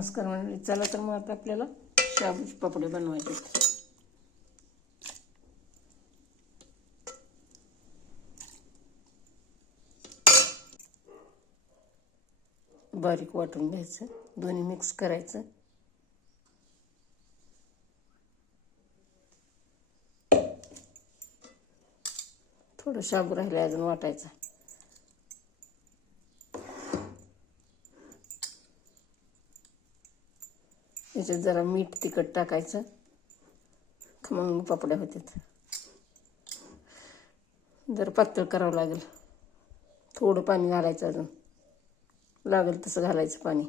नमस्कार मंडळी चला तर मग आता आपल्याला शाबूज पापडे बनवायचे बारीक वाटून घ्यायचं दोन्ही मिक्स करायचं. थोडं शाबू राहिले अजून वाटायचं. याच्यात जरा मीठ तिखट टाकायचं. खमंग पापड्या होतात जरा पातळ करावं लागेल. थोडं पाणी घालायचं अजून. लागेल तसं घालायचं पाणी.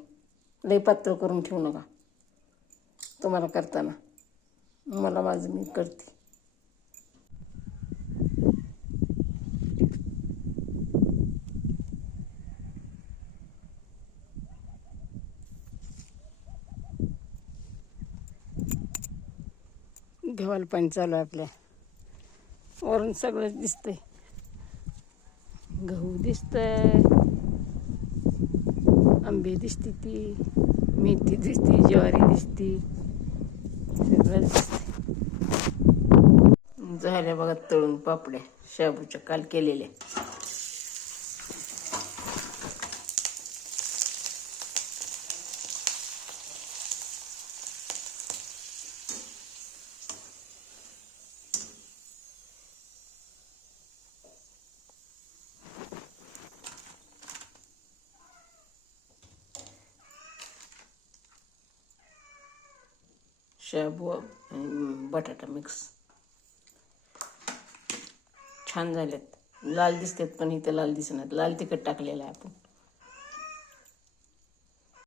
लई पातळ करून ठेवू नका. तुम्हाला करताना. मला माझं मी करते. गव्हाला पाणी चालू आहे आपल्या. वरून सगळंच दिसतंय. गहू दिसतंय. आंबे दिसते ती मेथी दिसते ज्वारी दिसते. सगळं दिसते झाल्या बघा तळून पापड्या. शाबूच्या काल केलेल्या. शाबू बटाटा मिक्स छान झालेत. लाल दिसतात पण इथं लाल दिसणार लाल तिखट टाकलेलं आहे आपण.